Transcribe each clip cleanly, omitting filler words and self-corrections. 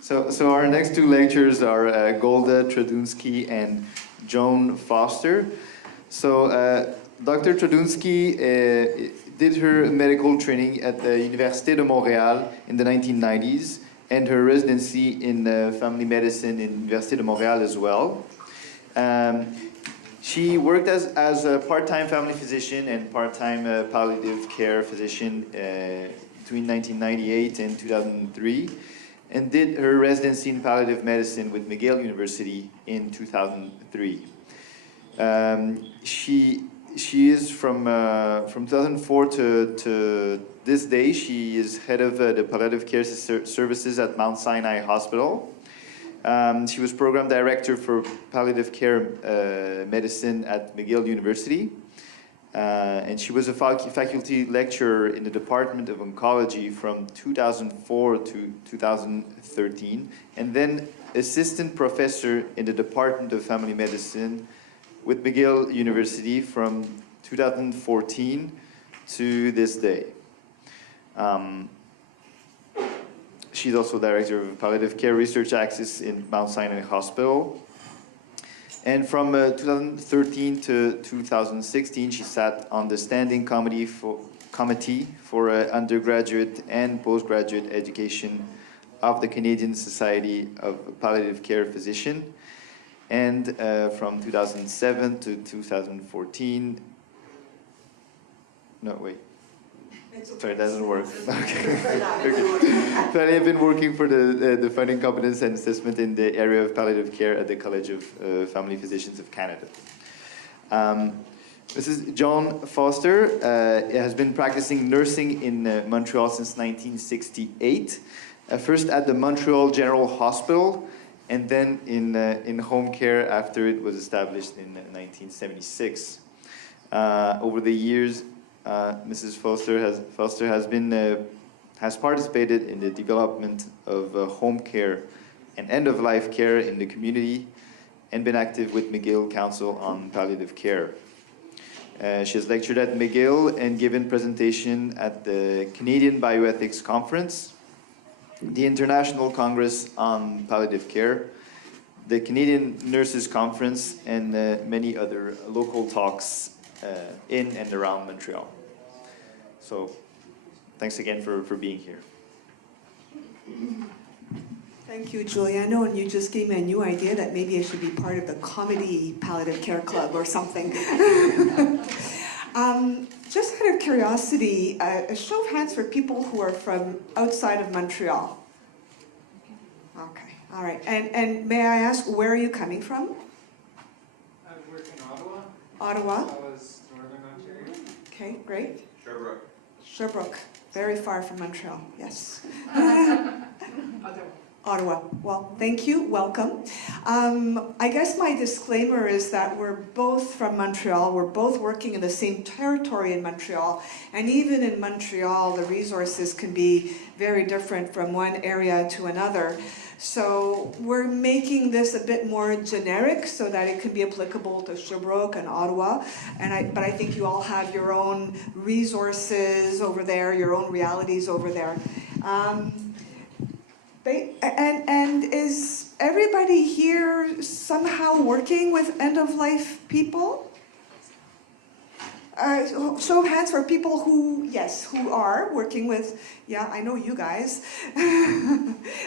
So our next two lecturers are Golda Tradounsky and Joan Foster. So Dr. Tradounsky did her medical training at the Université de Montréal in the 1990s and her residency in family medicine in Université de Montréal as well. She worked as a part-time family physician and part-time palliative care physician between 1998 and 2003, and did her residency in palliative medicine with McGill University in 2003. She is from 2004 to this day. She is head of the palliative care services at Mount Sinai Hospital. She was program director for palliative care medicine at McGill University. And she was a faculty lecturer in the Department of Oncology from 2004 to 2013, and then assistant professor in the Department of Family Medicine with McGill University from 2014 to this day. She's also director of palliative care research access in Mount Sinai Hospital. And from 2013 to 2016, she sat on the standing committee for undergraduate and postgraduate education of the Canadian Society of Palliative Care Physicians. And from 2007 to 2014, no, wait. Sorry, it doesn't work. Okay. So I have been working for the funding competence and assessment in the area of palliative care at the College of Family Physicians of Canada. Mrs. Joan Foster has been practicing nursing in Montreal since 1968, first at the Montreal General Hospital, and then in home care after it was established in 1976. Over the years, Mrs. Foster has participated in the development of home care and end-of-life care in the community and been active with McGill Council on Palliative Care. She has lectured at McGill and given presentation at the Canadian Bioethics Conference, the International Congress on Palliative Care, the Canadian Nurses Conference, and many other local talks in and around Montreal. So thanks again for being here. Thank you, Giuliano, and you just gave me a new idea that maybe I should be part of the comedy palliative care club or something. Just out of curiosity, a show of hands for people who are from outside of Montreal. Okay, all right. And may I ask, where are you coming from? I work in Ottawa. Ottawa. That was Northern Ontario. Okay, great. Sherbrooke. Sherbrooke, very far from Montreal, yes. Ottawa. Well, thank you. Welcome. I guess my disclaimer is that we're both from Montreal. We're both working in the same territory in Montreal. And even in Montreal, the resources can be very different from one area to another. So we're making this a bit more generic so that it can be applicable to Sherbrooke and Ottawa. But I think you all have your own resources over there, your own realities over there. And is everybody here somehow working with end-of-life people? Show of hands for people who, yes, who are working with, yeah, I know you guys.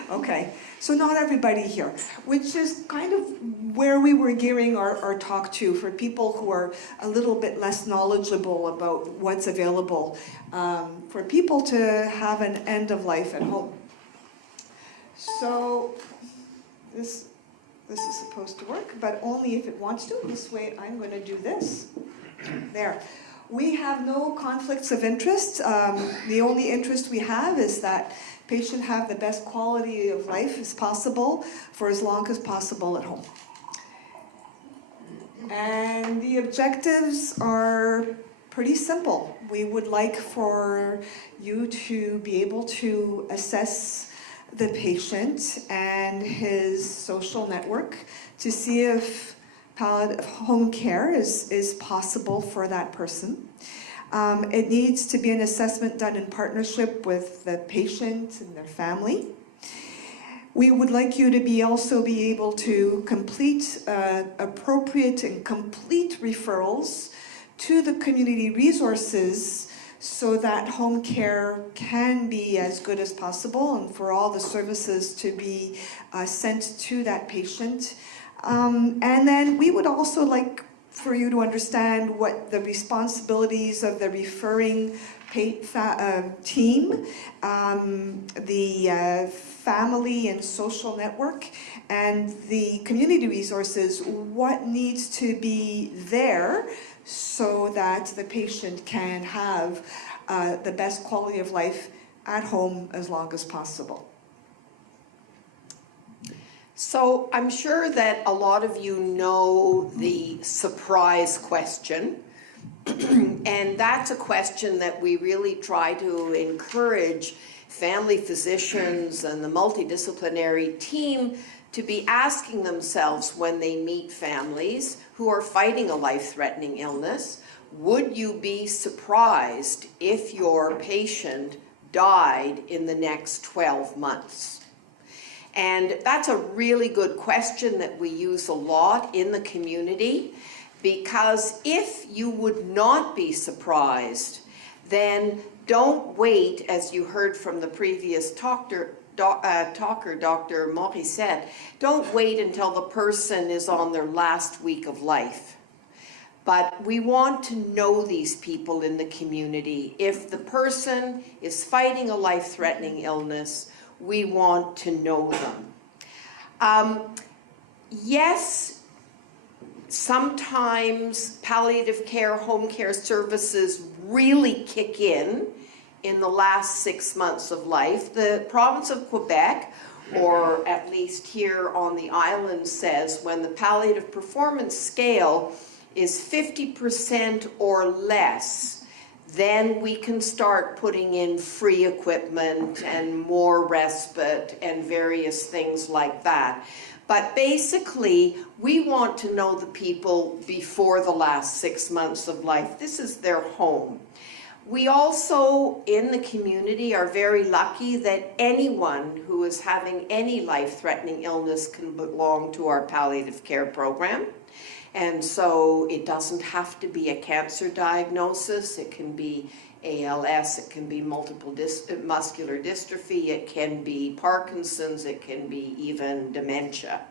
Okay, so not everybody here, which is kind of where we were gearing our talk to for people who are a little bit less knowledgeable about what's available for people to have an end of life at home. So this is supposed to work, but only if it wants to. This way I'm going to do this. There. We have no conflicts of interest. The only interest we have is that patients have the best quality of life as possible for as long as possible at home. And the objectives are pretty simple. We would like for you to be able to assess the patient and his social network to see if palliative home care is possible for that person. It needs to be an assessment done in partnership with the patient and their family. We would like you to also be able to complete appropriate and complete referrals to the community resources so that home care can be as good as possible and for all the services to be sent to that patient. And then we would also like for you to understand what the responsibilities of the referring team, the family and social network, and the community resources, what needs to be there so that the patient can have the best quality of life at home as long as possible. So I'm sure that a lot of you know the surprise question. And that's a question that we really try to encourage family physicians and the multidisciplinary team to be asking themselves when they meet families who are fighting a life-threatening illness. Would you be surprised if your patient died in the next 12 months? And that's a really good question that we use a lot in the community, because if you would not be surprised, then don't wait, as you heard from the previous talker, Dr. Morissette, don't wait until the person is on their last week of life. But we want to know these people in the community. If the person is fighting a life-threatening illness, we want to know them. Yes, sometimes palliative care, home care services really kick in the last 6 months of life. The province of Quebec, or at least here on the island, says when the palliative performance scale is 50% or less, then we can start putting in free equipment and more respite and various things like that. But basically, we want to know the people before the last 6 months of life. This is their home. We also, in the community, are very lucky that anyone who is having any life-threatening illness can belong to our palliative care program. And so it doesn't have to be a cancer diagnosis. It can be ALS, it can be multiple muscular dystrophy, it can be Parkinson's, it can be even dementia.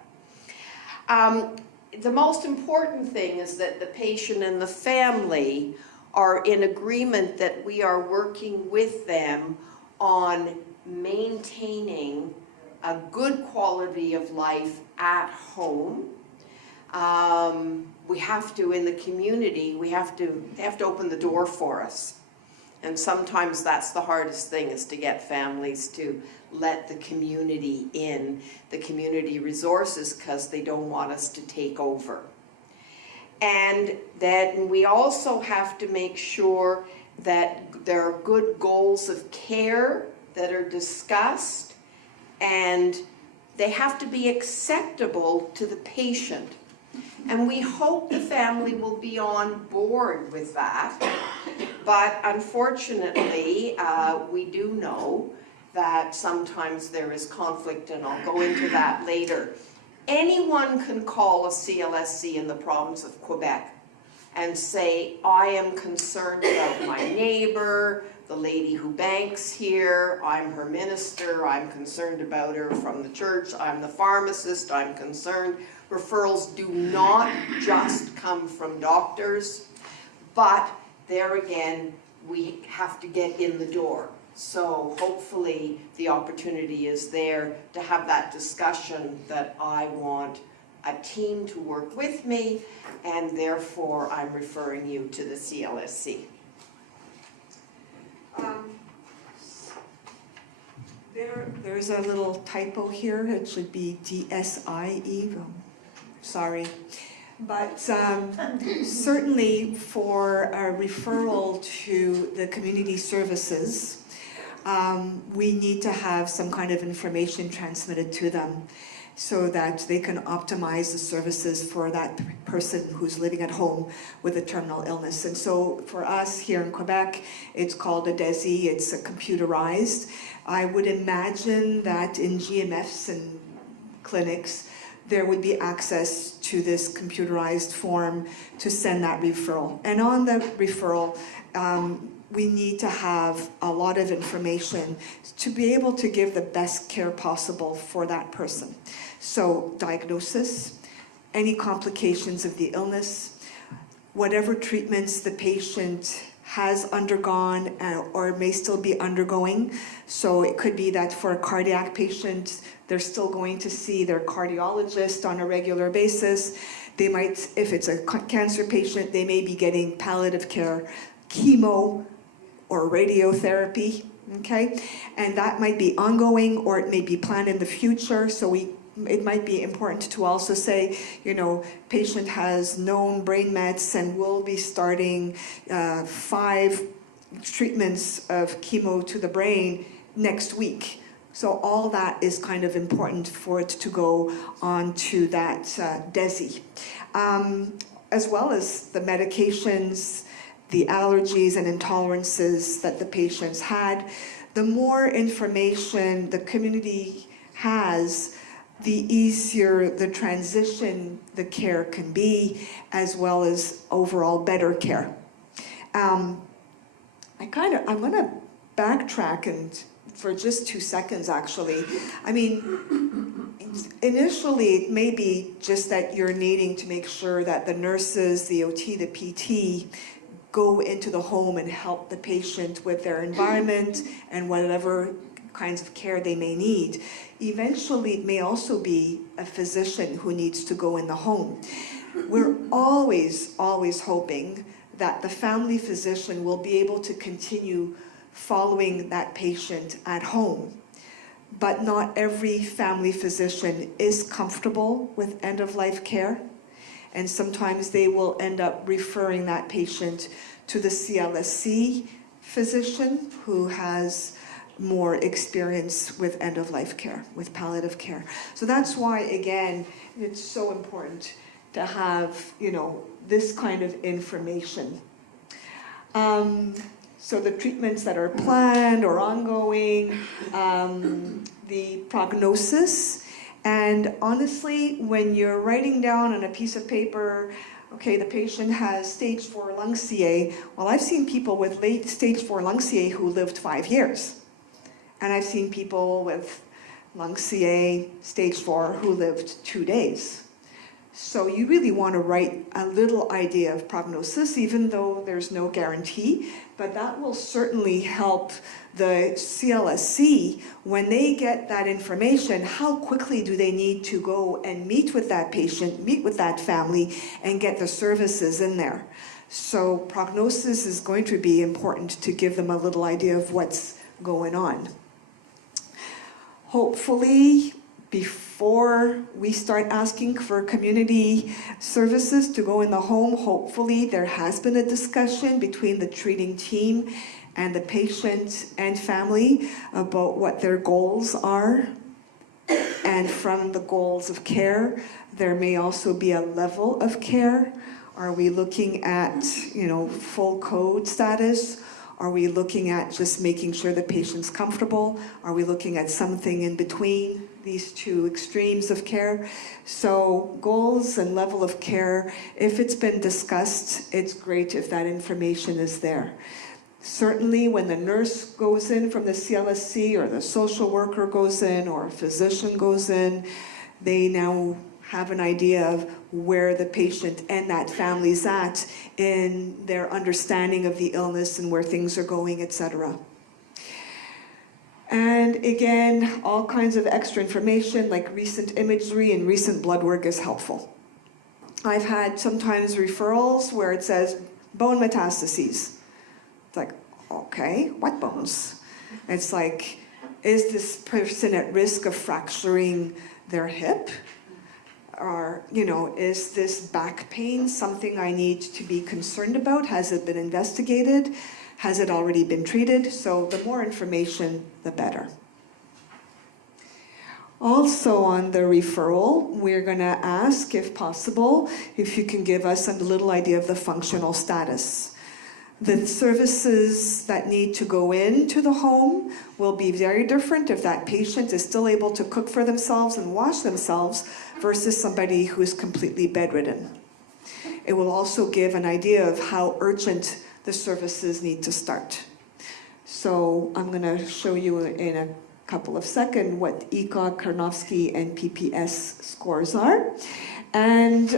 The most important thing is that the patient and the family are in agreement that we are working with them on maintaining a good quality of life at home. We have to, in the community, they have to open the door for us. And sometimes that's the hardest thing, is to get families to let the community in, the community resources, because they don't want us to take over. And then we also have to make sure that there are good goals of care that are discussed, and they have to be acceptable to the patient. And we hope the family will be on board with that. But unfortunately, we do know that sometimes there is conflict, and I'll go into that later. Anyone can call a CLSC in the province of Quebec and say, I am concerned about my neighbor, the lady who banks here, I'm her minister, I'm concerned about her from the church, I'm the pharmacist, I'm concerned. Referrals do not just come from doctors, but there again, we have to get in the door. So hopefully the opportunity is there to have that discussion that I want a team to work with me, and therefore I'm referring you to the CLSC. There's a little typo here. It should be DSIE. Sorry. But certainly for a referral to the community services, we need to have some kind of information transmitted to them. so that they can optimize the services for that person who's living at home with a terminal illness. And so for us here in Quebec, it's called a DESI, it's a computerized. I would imagine that in GMFs and clinics, there would be access to this computerized form to send that referral. And on the referral, we need to have a lot of information to be able to give the best care possible for that person. So diagnosis, any complications of the illness, whatever treatments the patient has undergone or may still be undergoing. So it could be that for a cardiac patient, they're still going to see their cardiologist on a regular basis. They might, if it's a cancer patient, they may be getting palliative care, chemo, or radiotherapy, okay? And that might be ongoing, or it may be planned in the future. So it might be important to also say, you know, patient has known brain mets and will be starting 5 treatments of chemo to the brain next week. So all that is kind of important for it to go on to that DESI. As well as the medications, the allergies and intolerances that the patients had. The more information the community has, the easier the transition, the care can be, as well as overall better care. I'm gonna backtrack and for just 2 seconds actually. I mean, initially it may be just that you're needing to make sure that the nurses, the OT, the PT, go into the home and help the patient with their environment and whatever kinds of care they may need. Eventually, it may also be a physician who needs to go in the home. We're always, always hoping that the family physician will be able to continue following that patient at home. But not every family physician is comfortable with end-of-life care. And sometimes they will end up referring that patient to the CLSC physician who has more experience with end-of-life care, with palliative care. So that's why, again, it's so important to have, you know, this kind of information. So the treatments that are planned or ongoing, the prognosis. And honestly, when you're writing down on a piece of paper, okay, the patient has stage 4 lung CA. Well, I've seen people with late stage 4 lung CA who lived 5 years. And I've seen people with lung CA stage 4 who lived 2 days. So you really want to write a little idea of prognosis, even though there's no guarantee, but that will certainly help the CLSC when they get that information. How quickly do they need to go and meet with that patient, meet with that family, and get the services in there? So prognosis is going to be important to give them a little idea of what's going on. Hopefully, before we start asking for community services to go in the home, hopefully there has been a discussion between the treating team and the patient and family about what their goals are. And from the goals of care, there may also be a level of care. Are we looking at, you know, full code status? Are we looking at just making sure the patient's comfortable? Are we looking at something in between these 2 extremes of care? So goals and level of care, if it's been discussed, it's great if that information is there. Certainly when the nurse goes in from the CLSC or the social worker goes in or a physician goes in, they now have an idea of where the patient and that family's at in their understanding of the illness and where things are going, etc. And again, all kinds of extra information like recent imagery and recent blood work is helpful. I've had sometimes referrals where it says bone metastases. It's like, okay, what bones? It's like, is this person at risk of fracturing their hip? Or, you know, is this back pain something I need to be concerned about? Has it been investigated? Has it already been treated? So the more information, the better. Also on the referral, we're going to ask, if possible, if you can give us a little idea of the functional status. The services that need to go into the home will be very different if that patient is still able to cook for themselves and wash themselves versus somebody who is completely bedridden. It will also give an idea of how urgent the services need to start. So I'm going to show you in a couple of seconds what ECOG, Tradounsky, and PPS scores are. And,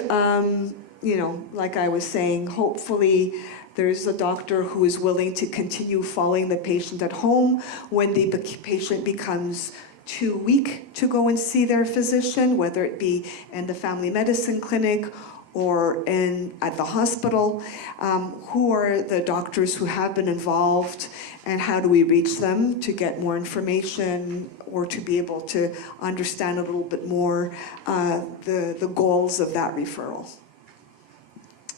you know, like I was saying, hopefully there's a doctor who is willing to continue following the patient at home when the patient becomes too weak to go and see their physician, whether it be in the family medicine clinic or at the hospital. Who are the doctors who have been involved, and how do we reach them to get more information or to be able to understand a little bit more the goals of that referral.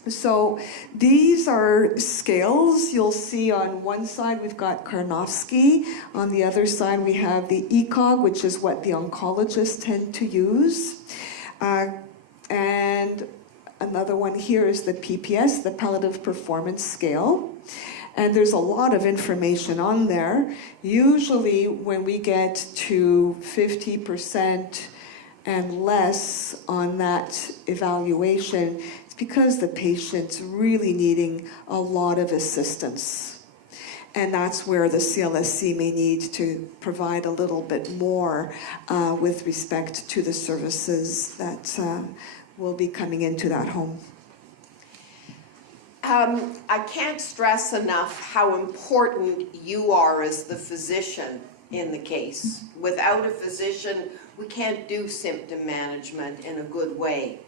So these are scales. You'll see on one side we've got Tradounsky. On the other side we have the ECOG, which is what the oncologists tend to use. And another one here is the PPS, the Palliative Performance Scale. And there's a lot of information on there. Usually when we get to 50% and less on that evaluation, it's because the patient's really needing a lot of assistance. And that's where the CLSC may need to provide a little bit more with respect to the services that will be coming into that home. I can't stress enough how important you are as the physician in the case. Without a physician, we can't do symptom management in a good way.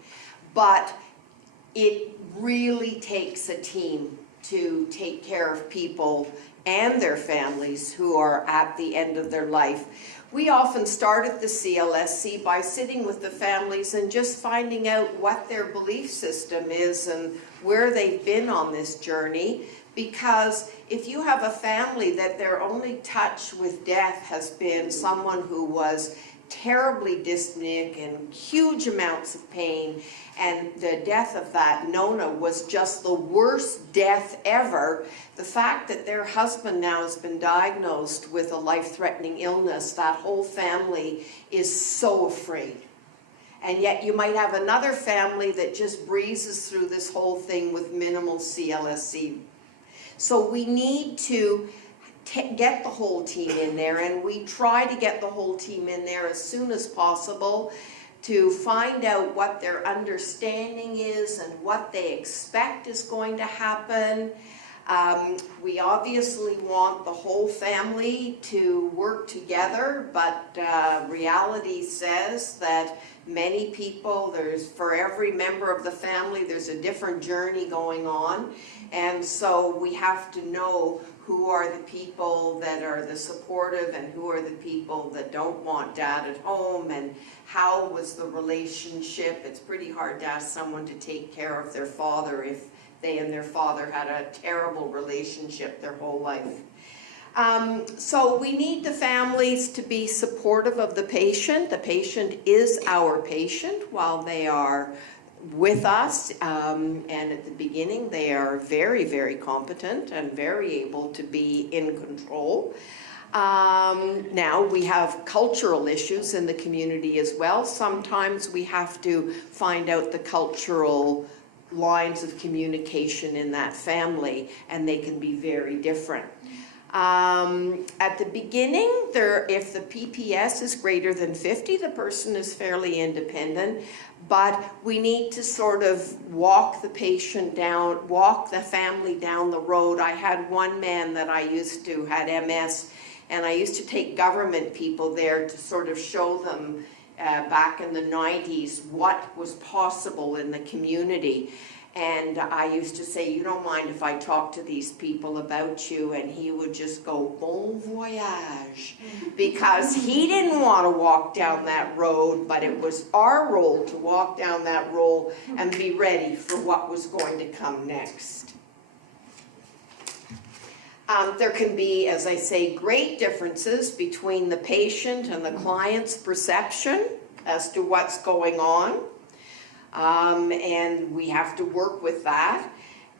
But it really takes a team to take care of people and their families who are at the end of their life. We often start at the CLSC by sitting with the families and just finding out what their belief system is and where they've been on this journey. Because if you have a family that their only touch with death has been someone who was terribly dyspneic and huge amounts of pain, and the death of that Nona was just the worst death ever, the fact that their husband now has been diagnosed with a life-threatening illness, that whole family is so afraid. And yet you might have another family that just breezes through this whole thing with minimal CLSC. So we need to get the whole team in there, and we try to get the whole team in there as soon as possible to find out what their understanding is and what they expect is going to happen. We obviously want the whole family to work together, but reality says that many people, for every member of the family, there's a different journey going on. And so we have to know who are the people that are the supportive and who are the people that don't want dad at home, and how was the relationship. It's pretty hard to ask someone to take care of their father if they and their father had a terrible relationship their whole life. So we need the families to be supportive of the patient. The patient is our patient while they are with us, and at the beginning they are very, very competent and very able to be in control. Now we have cultural issues in the community as well. Sometimes we have to find out the cultural lines of communication in that family, and they can be very different. At the beginning, if the PPS is greater than 50, the person is fairly independent, but we need to sort of walk the patient down, walk the family down the road. I had one man that I used to had MS, and I used to take government people there to sort of show them back in the 90s what was possible in the community. And I used to say, you don't mind if I talk to these people about you? And he would just go, bon voyage, because he didn't want to walk down that road, but it was our role to walk down that road and be ready for what was going to come next. There can be, as I say, great differences between the patient and the client's perception as to what's going on. And we have to work with that.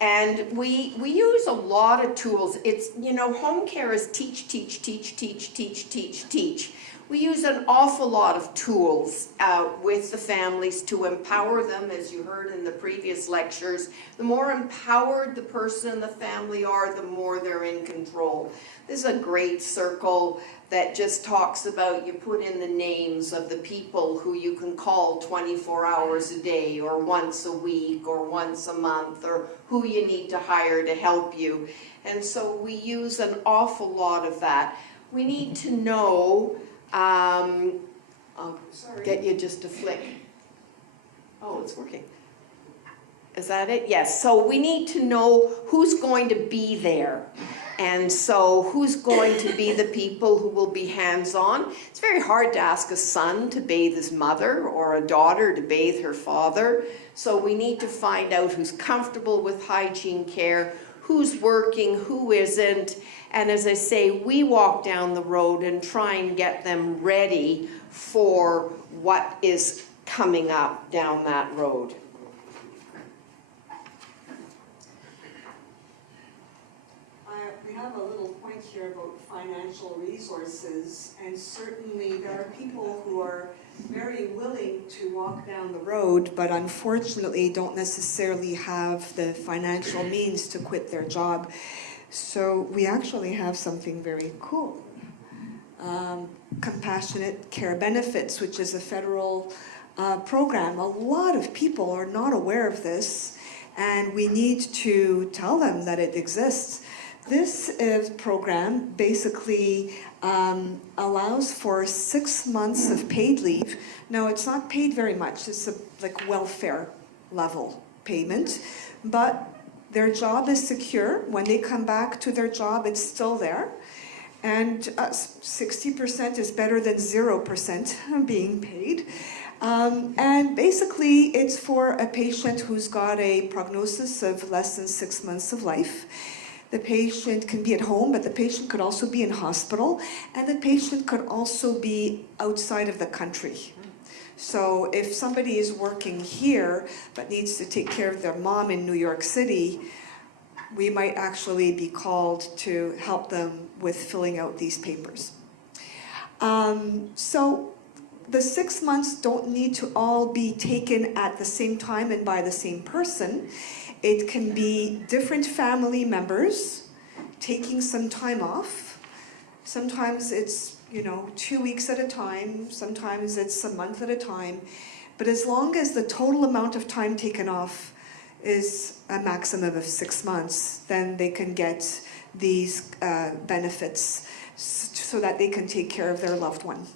And we use a lot of tools. It's, you know, home care is teach, teach, teach, teach, teach, teach, teach. We use an awful lot of tools with the families to empower them, as you heard in the previous lectures. The more empowered the person and the family are, the more they're in control. This is a great circle that just talks about, you put in the names of the people who you can call 24 hours a day, or once a week, or once a month, or who you need to hire to help you. And so we use an awful lot of that. We need to know, I'll get you just to flick. Oh, it's working. Is that it? Yes. So we need to know who's going to be there. And so who's going to be the people who will be hands-on? It's very hard to ask a son to bathe his mother or a daughter to bathe her father. So we need to find out who's comfortable with hygiene care, who's working, who isn't. And as I say, we walk down the road and try and get them ready for what is coming up down that road. We have a little point here about financial resources, and certainly there are people who are very willing to walk down the road, but unfortunately don't necessarily have the financial means to quit their job. So we actually have something very cool. Compassionate Care Benefits, which is a federal program. A lot of people are not aware of this, and we need to tell them that it exists. This program basically allows for 6 months of paid leave. Now, it's not paid very much. It's like welfare level payment, but their job is secure. When they come back to their job, it's still there. And 60% is better than 0% being paid. And basically, it's for a patient who's got a prognosis of less than 6 months of life. The patient can be at home, but the patient could also be in hospital, and the patient could also be outside of the country. So if somebody is working here but needs to take care of their mom in New York City, we might actually be called to help them with filling out these papers. So the 6 months don't need to all be taken at the same time and by the same person. It can be different family members taking some time off. Sometimes it's, 2 weeks at a time. Sometimes it's a month at a time. But as long as the total amount of time taken off is a maximum of 6 months, then they can get these benefits so that they can take care of their loved one.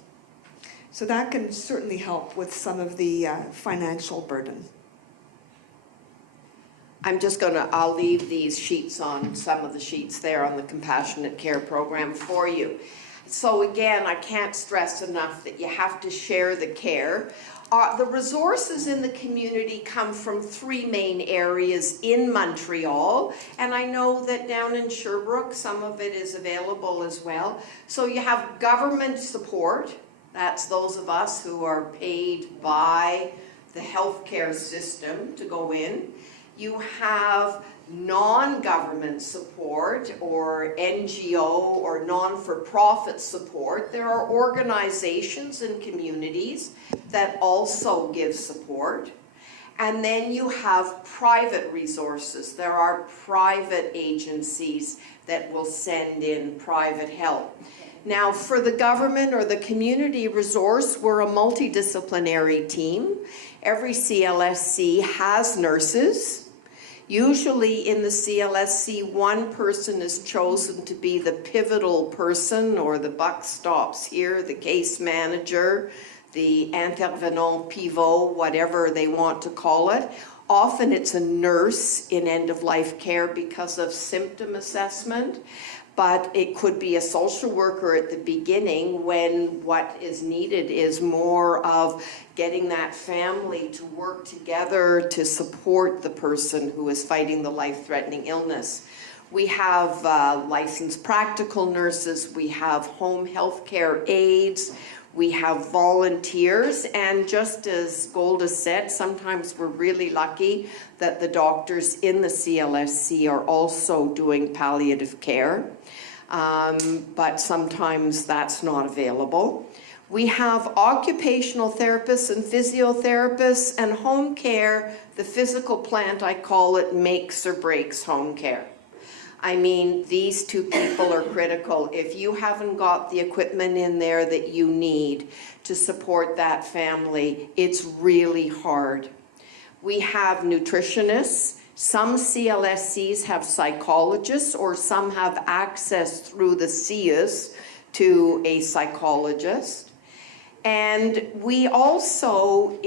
So that can certainly help with some of the financial burden. I'll leave these sheets on, some of the sheets there on the Compassionate Care Program for you. So again, I can't stress enough that you have to share the care. The resources in the community come from 3 main areas in Montreal, and I know that down in Sherbrooke, some of it is available as well. So you have government support. That's those of us who are paid by the healthcare system to go in. You have non-government support or NGO or non-for-profit support. There are organizations and communities that also give support. And then you have private resources. There are private agencies that will send in private help. Now, for the government or the community resource, we're a multidisciplinary team. Every CLSC has nurses. Usually in the CLSC, one person is chosen to be the pivotal person, or the buck stops here, the case manager, the intervenant pivot, whatever they want to call it. Often it's a nurse in end-of-life care because of symptom assessment, but it could be a social worker at the beginning when what is needed is more of getting that family to work together to support the person who is fighting the life-threatening illness. We have licensed practical nurses, we have home health care aides, we have volunteers, and just as Golda said, sometimes we're really lucky that the doctors in the CLSC are also doing palliative care, but sometimes that's not available. We have occupational therapists and physiotherapists, and home care, the physical plant, I call it, makes or breaks home care. I mean, these two people are critical. If you haven't got the equipment in there that you need to support that family, it's really hard. We have nutritionists. Some CLSCs have psychologists, or some have access through the CIAs to a psychologist. And we also,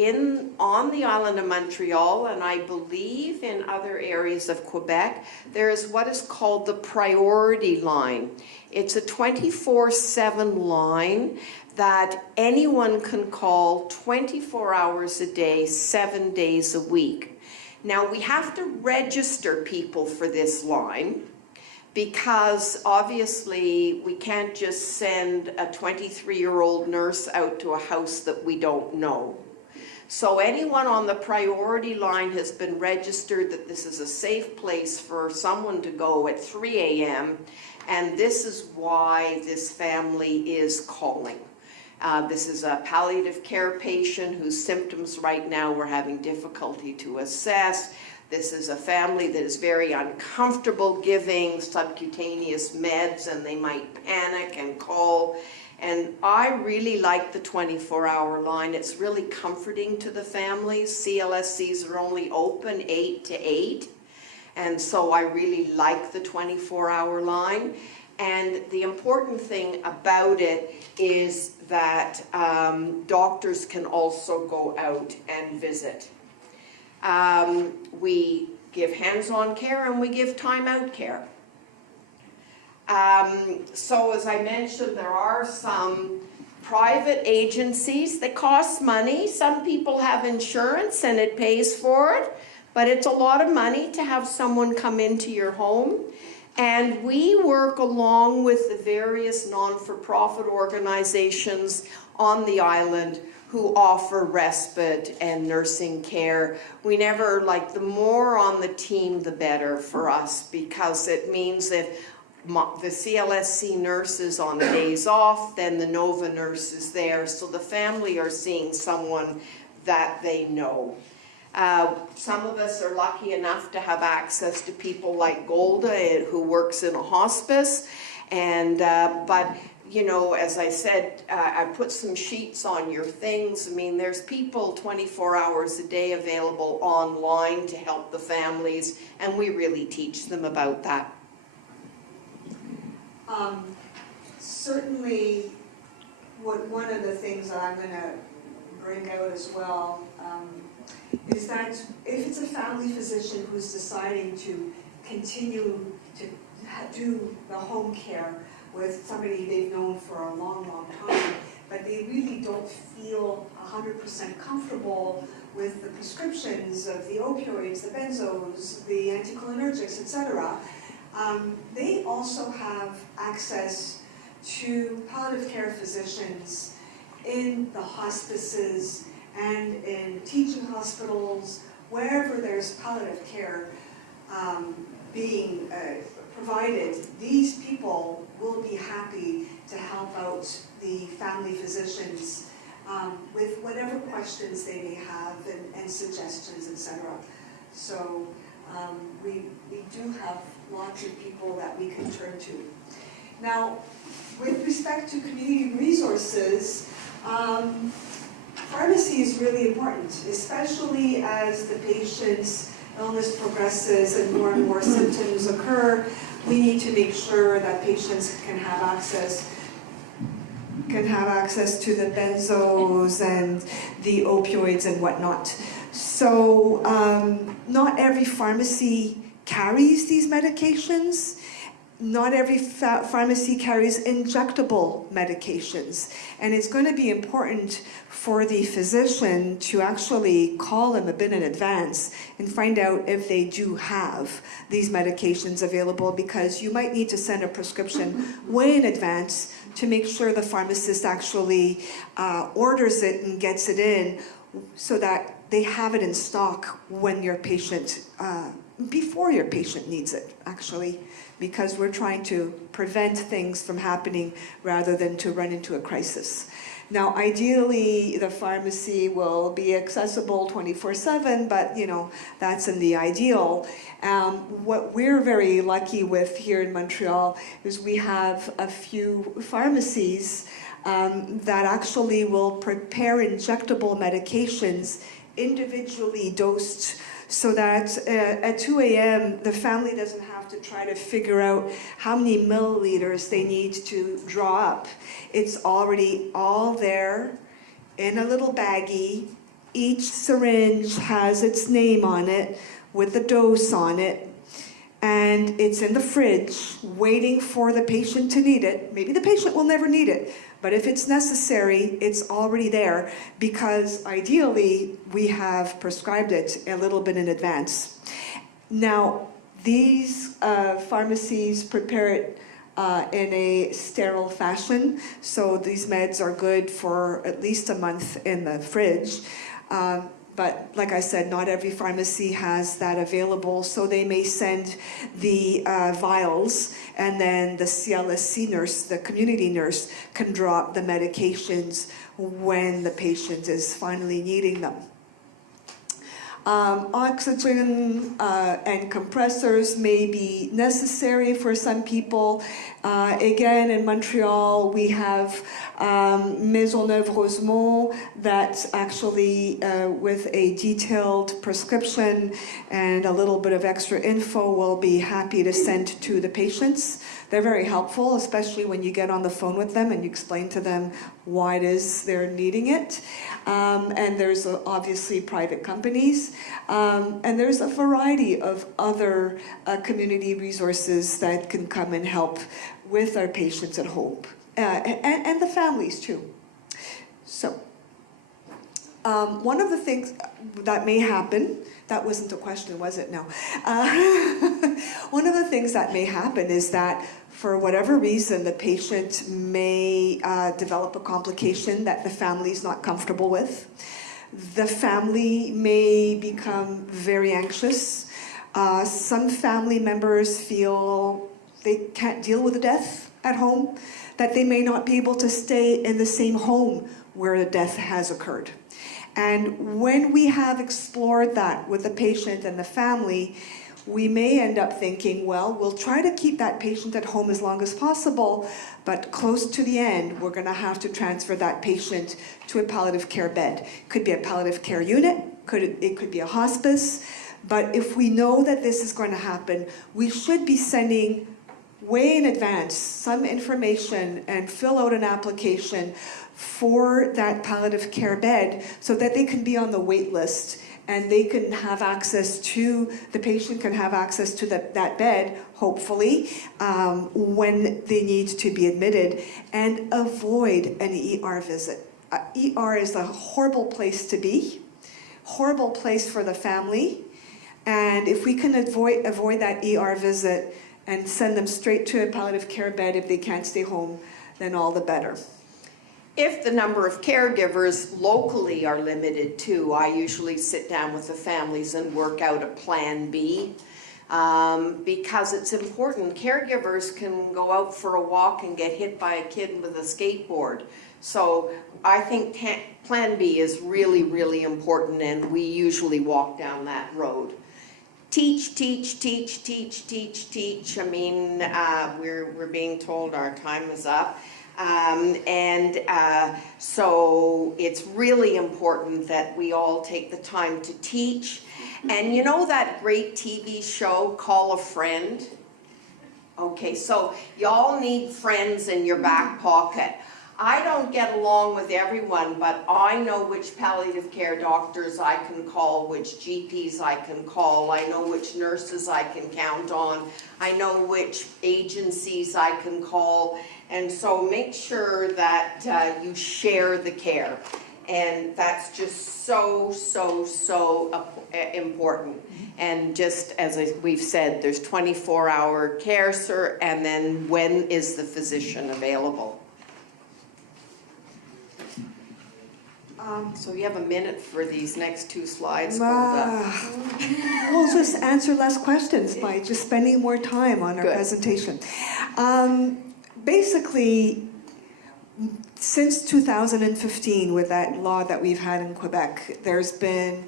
on the island of Montreal, and I believe in other areas of Quebec, there is what is called the priority line. It's a 24/7 line that anyone can call 24 hours a day, 7 days a week. Now, we have to register people for this line, because obviously we can't just send a 23-year-old nurse out to a house that we don't know. So anyone on the priority line has been registered that this is a safe place for someone to go at 3 a.m. and this is why this family is calling. This is a palliative care patient whose symptoms right now we're having difficulty to assess. This is a family that is very uncomfortable giving subcutaneous meds, and they might panic and call. And I really like the 24-hour line. It's really comforting to the families. CLSCs are only open 8 to 8. And so I really like the 24-hour line. And the important thing about it is that doctors can also go out and visit. We give hands-on care and we give time-out care. So as I mentioned, there are some private agencies that cost money. Some people have insurance and it pays for it, but it's a lot of money to have someone come into your home. And we work along with the various non-for-profit organizations on the island who offer respite and nursing care. We never, the more on the team, the better for us, because it means that the CLSC nurse is on days off, then the NOVA nurse is there, so the family are seeing someone that they know. Some of us are lucky enough to have access to people like Golda, who works in a hospice, and but you know, as I said, I put some sheets on your things. I mean, there's people 24 hours a day available online to help the families, and we really teach them about that. Certainly, one of the things that I'm going to bring out as well is that if it's a family physician who's deciding to continue to do the home care with somebody they've known for a long, long time, but they really don't feel 100% comfortable with the prescriptions of the opioids, the benzos, the anticholinergics, etc., they also have access to palliative care physicians in the hospices and in teaching hospitals, wherever there's palliative care being provided. These people will be happy to help out the family physicians with whatever questions they may have and suggestions, etc. So we do have lots of people that we can turn to. Now, with respect to community resources, pharmacy is really important, especially as the patient's illness progresses and more symptoms occur. We need to make sure that patients can have access to the benzos and the opioids and whatnot. So not every pharmacy carries these medications, not every pharmacy carries injectable medications, and it's going to be important for the physician to actually call them a bit in advance and find out if they do have these medications available, because you might need to send a prescription way in advance to make sure the pharmacist actually orders it and gets it in so that they have it in stock when your patient, before your patient needs it, actually, because we're trying to prevent things from happening rather than to run into a crisis. Now, ideally, the pharmacy will be accessible 24/7, but that's in the ideal. What we're very lucky with here in Montreal is we have a few pharmacies that actually will prepare injectable medications individually dosed, so that at 2 a.m. the family doesn't have to try to figure out how many milliliters they need to draw up. It's already all there in a little baggie. Each syringe has its name on it with the dose on it, and it's in the fridge waiting for the patient to need it. Maybe the patient will never need it, but if it's necessary, it's already there, because ideally we have prescribed it a little bit in advance. Now, these pharmacies prepare it in a sterile fashion, so these meds are good for at least a month in the fridge. But like I said, not every pharmacy has that available, so they may send the vials, and then the CLSC nurse, the community nurse, can draw up the medications when the patient is finally needing them. Oxygen and compressors may be necessary for some people. Again, in Montreal, we have Maisonneuve-Rosemont that actually, with a detailed prescription and a little bit of extra info, will be happy to send to the patients. They're very helpful, especially when you get on the phone with them and you explain to them why it is they're needing it. And there's obviously private companies. And there's a variety of other community resources that can come and help with our patients at home. And the families too. So, one of the things that may happen, that wasn't a question, was it? No. One of the things that may happen is that for whatever reason, the patient may develop a complication that the family is not comfortable with. The family may become very anxious. Some family members feel they can't deal with the death at home, that they may not be able to stay in the same home where the death has occurred. And when we have explored that with the patient and the family, we may end up thinking, well, we'll try to keep that patient at home as long as possible, but close to the end, we're going to have to transfer that patient to a palliative care bed. Could be a palliative care unit, it could be a hospice, but if we know that this is going to happen, we should be sending way in advance some information and fill out an application for that palliative care bed so that they can be on the wait list and they can have access to, the patient can have access to that bed, hopefully, when they need to be admitted, and avoid an ER visit. ER is a horrible place to be, horrible place for the family, and if we can avoid that ER visit and send them straight to a palliative care bed if they can't stay home, then all the better. If the number of caregivers locally are limited too, I usually sit down with the families and work out a plan B, because it's important. Caregivers can go out for a walk and get hit by a kid with a skateboard. So I think plan B is really, really important, and we usually walk down that road. Teach, teach, teach, teach, teach, teach. I mean, we're being told our time is up. So it's really important that we all take the time to teach. And you know that great TV show, Call a Friend? Okay, so y'all need friends in your back pocket. I don't get along with everyone, but I know which palliative care doctors I can call, which GPs I can call. I know which nurses I can count on. I know which agencies I can call. And so make sure that you share the care. And that's just so, so, so important. And just as we've said, there's 24-hour care, sir, and then when is the physician available? So you have a minute for these next 2 slides, Golda. We'll just answer less questions by just spending more time on our Good. presentation. Basically, since 2015, with that law that we've had in Quebec, there's been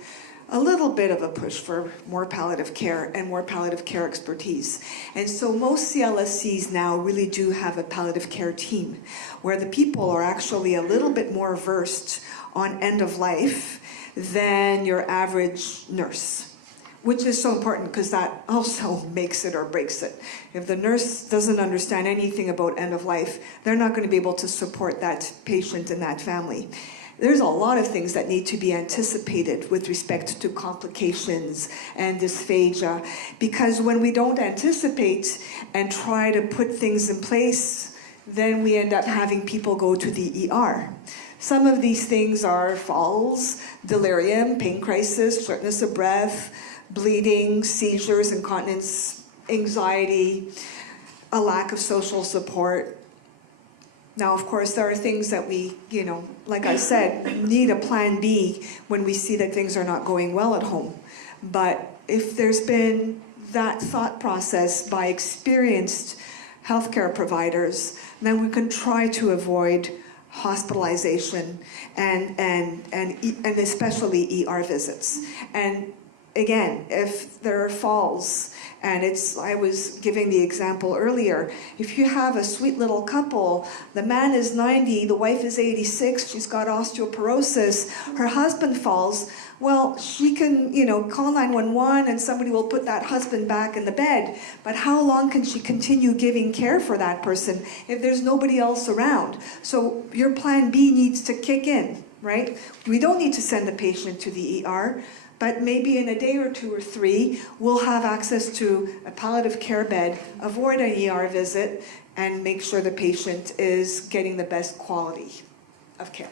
a little bit of a push for more palliative care and more palliative care expertise. And so most CLSCs now really do have a palliative care team, where the people are actually a little bit more versed on end of life than your average nurse, which is so important because that also makes it or breaks it. If the nurse doesn't understand anything about end of life, they're not going to be able to support that patient and that family. There's a lot of things that need to be anticipated with respect to complications and dysphagia, because when we don't anticipate and try to put things in place, then we end up having people go to the ER. Some of these things are falls, delirium, pain crisis, shortness of breath, bleeding, seizures, incontinence, anxiety, a lack of social support. Now, of course, there are things that we, like I said, need a plan B when we see that things are not going well at home. But if there's been that thought process by experienced healthcare providers, then we can try to avoid hospitalization and especially ER visits. And again, if there are falls, and I was giving the example earlier, if you have a sweet little couple, the man is 90, the wife is 86, she's got osteoporosis, her husband falls, well, she can, call 911 and somebody will put that husband back in the bed. But how long can she continue giving care for that person if there's nobody else around? So your plan B needs to kick in, right? We don't need to send the patient to the ER, but maybe in a day or 2 or 3, we'll have access to a palliative care bed, avoid an ER visit, and make sure the patient is getting the best quality of care.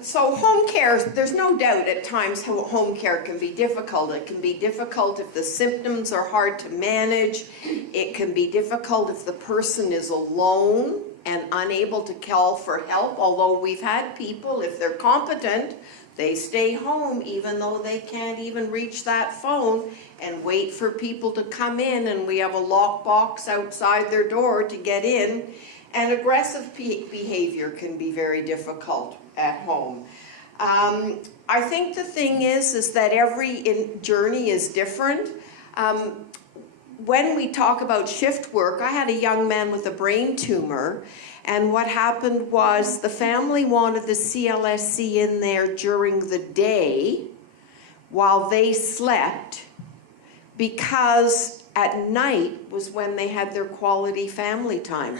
So home care, there's no doubt at times how home care can be difficult. It can be difficult if the symptoms are hard to manage. It can be difficult if the person is alone and unable to call for help, although we've had people, if they're competent, they stay home even though they can't even reach that phone and wait for people to come in, and we have a lockbox outside their door to get in. And aggressive behavior can be very difficult at home. I think the thing is that every journey is different. When we talk about shift work, I had a young man with a brain tumor, and what happened was the family wanted the CLSC in there during the day while they slept, because at night was when they had their quality family time,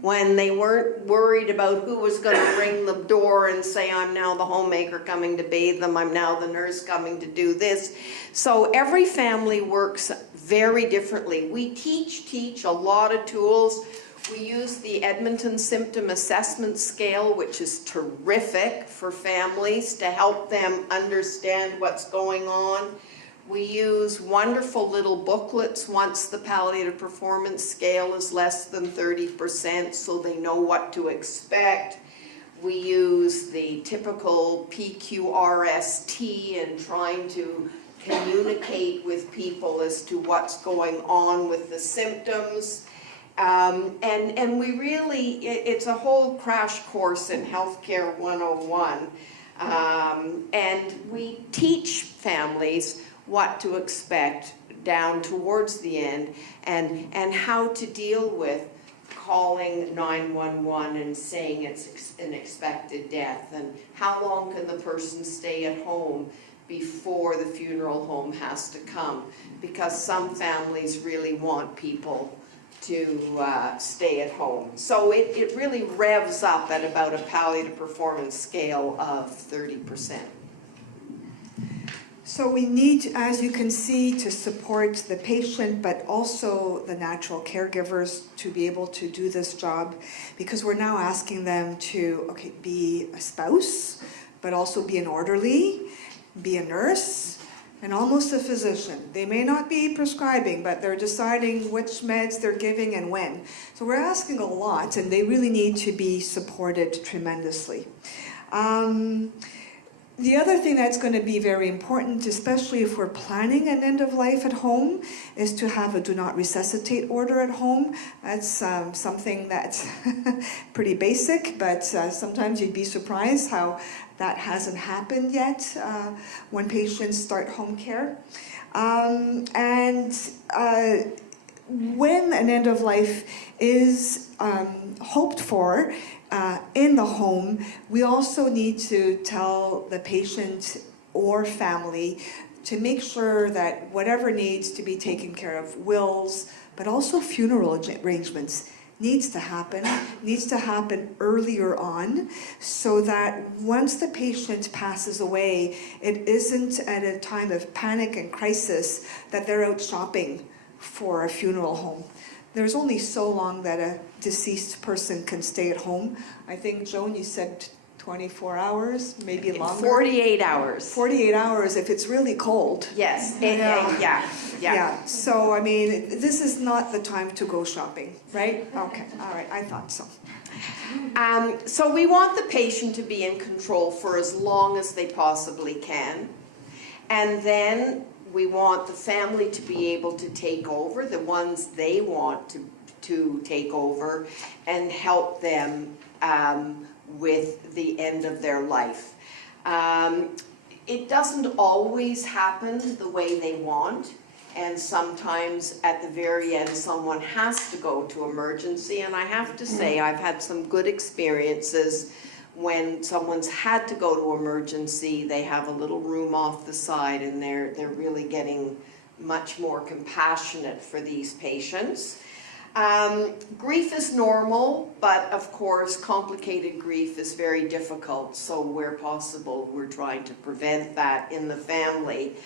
when they weren't worried about who was going to ring the door and say, I'm now the homemaker coming to bathe them, I'm now the nurse coming to do this. So every family works very differently. We teach a lot of tools. We use the Edmonton Symptom Assessment Scale, which is terrific for families to help them understand what's going on. We use wonderful little booklets once the palliative performance scale is less than 30%, so they know what to expect. We use the typical PQRST in trying to communicate with people as to what's going on with the symptoms. And we really, it's a whole crash course in Healthcare 101. And we teach families what to expect down towards the end, and how to deal with calling 911 and saying it's an expected death, and how long can the person stay at home before the funeral home has to come, because some families really want people stay at home. So it really revs up at about a palliative performance scale of 30%. So we need, as you can see, to support the patient, but also the natural caregivers to be able to do this job, because we're now asking them to, okay, be a spouse, but also be an orderly, be a nurse, and almost a physician. They may not be prescribing, but they're deciding which meds they're giving and when. So we're asking a lot, and they really need to be supported tremendously. The other thing that's going to be very important, especially if we're planning an end of life at home, is to have a do not resuscitate order at home. That's something that's pretty basic, but sometimes you'd be surprised how that hasn't happened yet when patients start home care. When an end of life is hoped for, in the home, we also need to tell the patient or family to make sure that whatever needs to be taken care of, wills, but also funeral arrangements, needs to happen earlier on, so that once the patient passes away, it isn't at a time of panic and crisis that they're out shopping for a funeral home. There's only so long that a deceased person can stay at home. I think, Joan, you said 24 hours, maybe longer? 48 hours. 48 hours if it's really cold. Yes, Yeah, so I mean, this is not the time to go shopping, right? Okay, all right, I thought so. So we want the patient to be in control for as long as they possibly can. And then we want the family to be able to take over, the ones they want to take over, and help them with the end of their life. It doesn't always happen the way they want, and sometimes at the very end someone has to go to emergency, and I have to say I've had some good experiences when someone's had to go to emergency. They have a little room off the side, and they're really getting much more compassionate for these patients. Grief is normal, but of course complicated grief is very difficult, so where possible we're trying to prevent that in the family.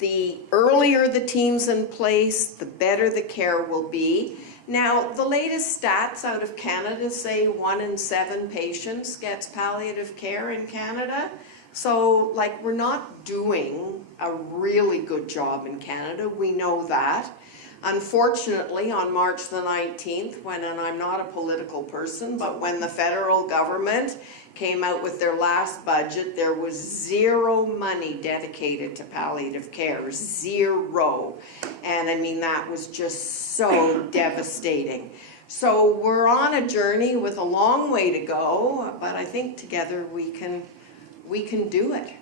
The earlier the team's in place, the better the care will be. Now, the latest stats out of Canada say 1 in 7 patients gets palliative care in Canada. So, like, we're not doing a really good job in Canada. We know that. Unfortunately, on March the 19th, and I'm not a political person, but when the federal government came out with their last budget, there was zero money dedicated to palliative care, zero. And I mean, that was just so devastating. So we're on a journey with a long way to go, but I think together we can do it.